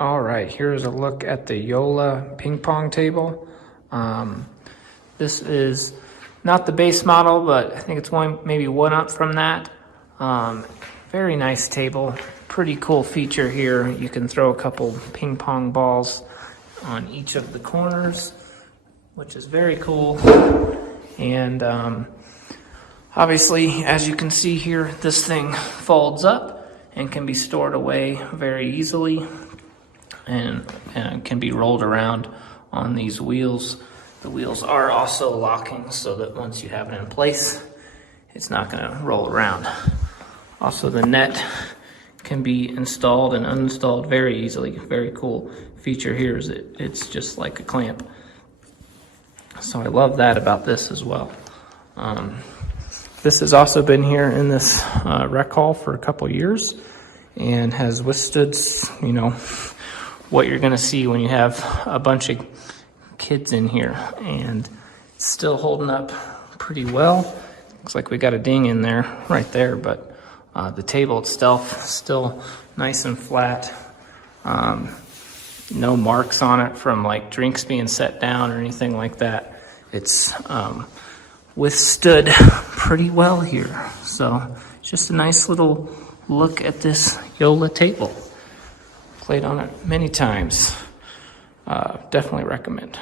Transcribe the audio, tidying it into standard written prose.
All right, here's a look at the Joola ping pong table. This is not the base model, but I think it's maybe one up from that. Very nice table. Pretty cool feature here. You can throw a couple ping pong balls on each of the corners, which is very cool. And obviously, as you can see here, this thing folds up and can be stored away very easily, and can be rolled around on these wheels. The wheels are also locking so that once you have it in place, it's not going to roll around. Also, the net can be installed and uninstalled very easily. Very cool feature here is it's just like a clamp. So I love that about this as well. This has also been here in this rec hall for a couple years and has withstood, you know, what you're gonna see when you have a bunch of kids in here, and it's still holding up pretty well. Looks like we got a ding in there right there, but the table itself still nice and flat. No marks on it from like drinks being set down or anything like that. It's withstood pretty well here. So just a nice little look at this Joola table. Played on it many times. Definitely recommend.